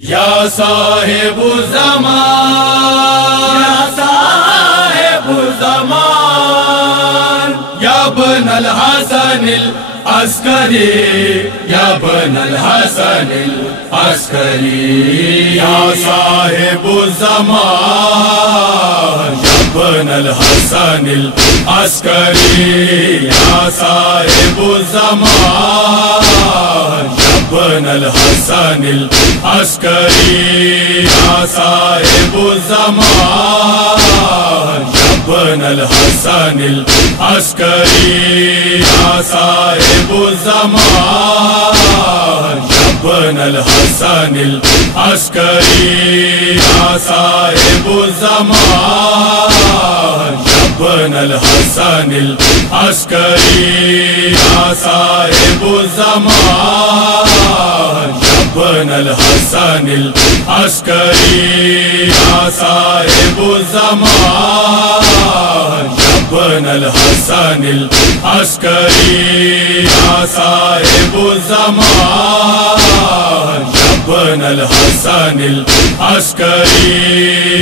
یا صاحب الزمان یا صاحب الزمان یا ابن الحسن العسکری یا ابن الحسن العسکری یا صاحب الزمان یا ابن الحسن العسکری یا صاحب الزمان ابن الحسن العسکری یا صاحب الزمان ابن الحسن العسکری یا صاحب الزمان ابن الحسن العسکری یا صاحب الزمان ابن الحسن العسکری یا صاحب الزمان ابن الحسن العسکری یا صاحب الزمان ابن الحسن العسکری یا صاحب الزمان ابن الحسن العسکری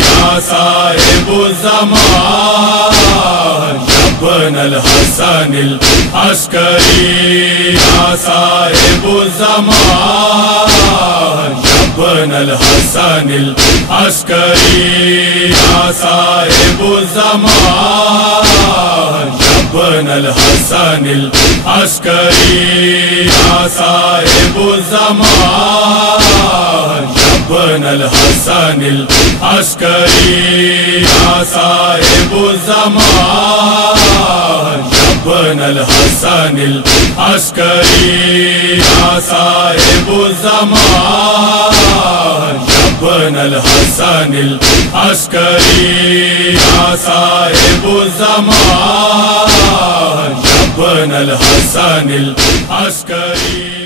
یا صاحب الزمان ابن الحسن العسکری یا صاحب الزمان ابن الحسن العسکری یا صاحب الزمان ابن الحسن العسکری یا صاحب الزمان ابن الحسن العسکری یا صاحب الزمان ابن الحسن العسکری یا صاحب الزمان ابن الحسن العسکری یا صاحب الزمان ابن الحسن العسکری